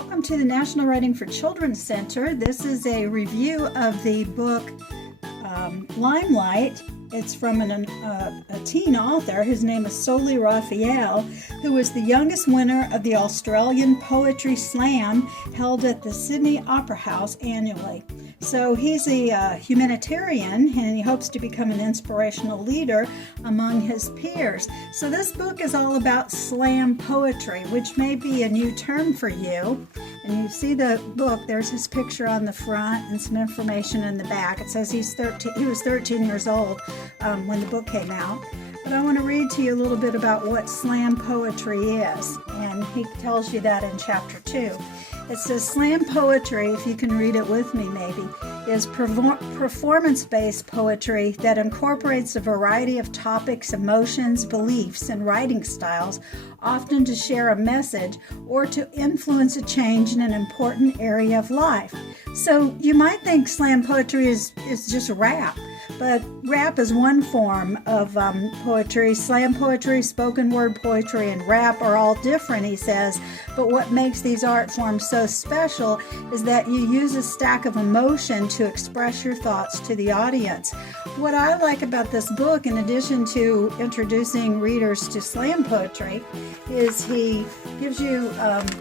Welcome to the National Writing for Children Center. This is a review of the book Limelight. It's from a teen author. His name is Solli Raphael, who was the youngest winner of the Australian Poetry Slam held at the Sydney Opera House annually. So he's a humanitarian, and he hopes to become an inspirational leader among his peers. So this book is all about slam poetry, which may be a new term for you. And you see the book, there's his picture on the front and some information in the back. It says he was 13 years old when the book came out. But I want to read to you a little bit about what slam poetry is. And he tells you that in chapter 2. It says, slam poetry, if you can read it with me maybe, is performance-based poetry that incorporates a variety of topics, emotions, beliefs, and writing styles, often to share a message or to influence a change in an important area of life. So you might think slam poetry is just rap, but rap is one form of poetry. Slam poetry, spoken word poetry, and rap are all different, he says, but what makes these art forms so special is that you use a stack of emotion to express your thoughts to the audience. What I like about this book, in addition to introducing readers to slam poetry, is he gives you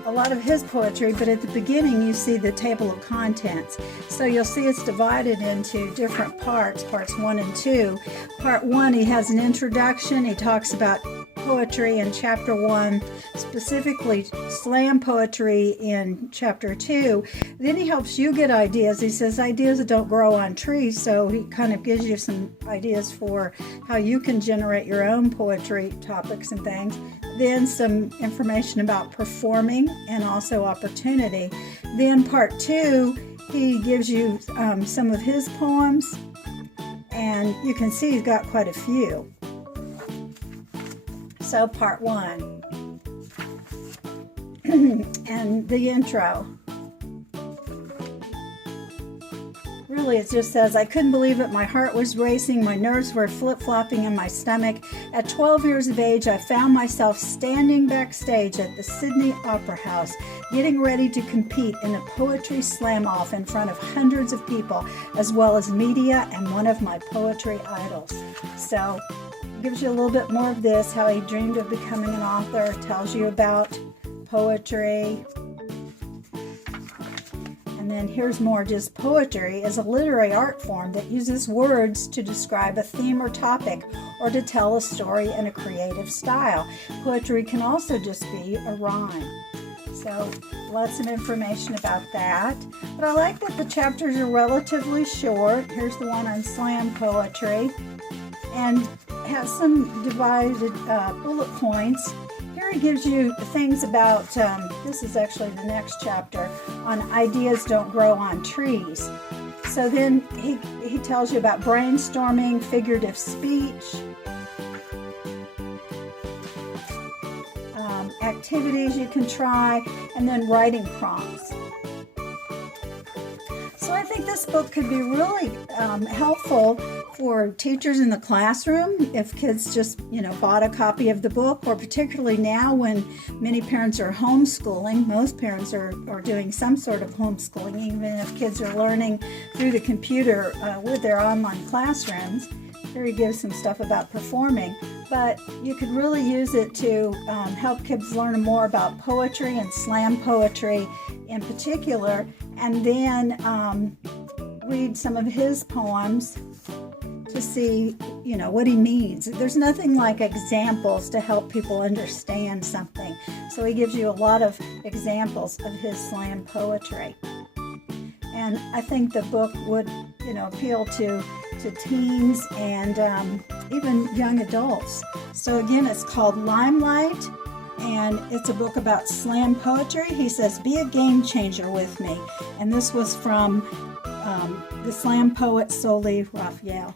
a lot of his poetry, but at the beginning you see the table of contents. So you'll see it's divided into different parts 1 and 2. Part 1, he has an introduction. He talks about poetry in chapter 1, specifically slam poetry in chapter 2. Then he helps you get ideas. He says ideas that don't grow on trees, so he kind of gives you some ideas for how you can generate your own poetry topics and things. Then some information about performing and also opportunity. Then part 2, he gives you some of his poems, and you can see he's got quite a few. So part 1 and the intro. Really, it just says, I couldn't believe it. My heart was racing. My nerves were flip-flopping in my stomach. At 12 years of age, I found myself standing backstage at the Sydney Opera House, getting ready to compete in a poetry slam-off in front of hundreds of people, as well as media and one of my poetry idols. So gives you a little bit more of this, how he dreamed of becoming an author, tells you about poetry. And then here's more. Just poetry is a literary art form that uses words to describe a theme or topic or to tell a story in a creative style. Poetry can also just be a rhyme. So lots of information about that. But I like that the chapters are relatively short. Here's the one on slam poetry. And has some divided bullet points. Here he gives you things about, this is actually the next chapter, on ideas don't grow on trees. So then he tells you about brainstorming, figurative speech, activities you can try, and then writing prompts. So I think this book could be really helpful for teachers in the classroom if kids just, bought a copy of the book, or particularly now when many parents are homeschooling. Most parents are doing some sort of homeschooling, even if kids are learning through the computer with their online classrooms. Here he gives some stuff about performing, but you could really use it to help kids learn more about poetry and slam poetry in particular, and then read some of his poems to see, what he means. There's nothing like examples to help people understand something. So he gives you a lot of examples of his slam poetry. And I think the book would, appeal to teens and even young adults. So again, it's called Limelight, and it's a book about slam poetry. He says, be a game changer with me. And this was from the slam poet Solli Raphael.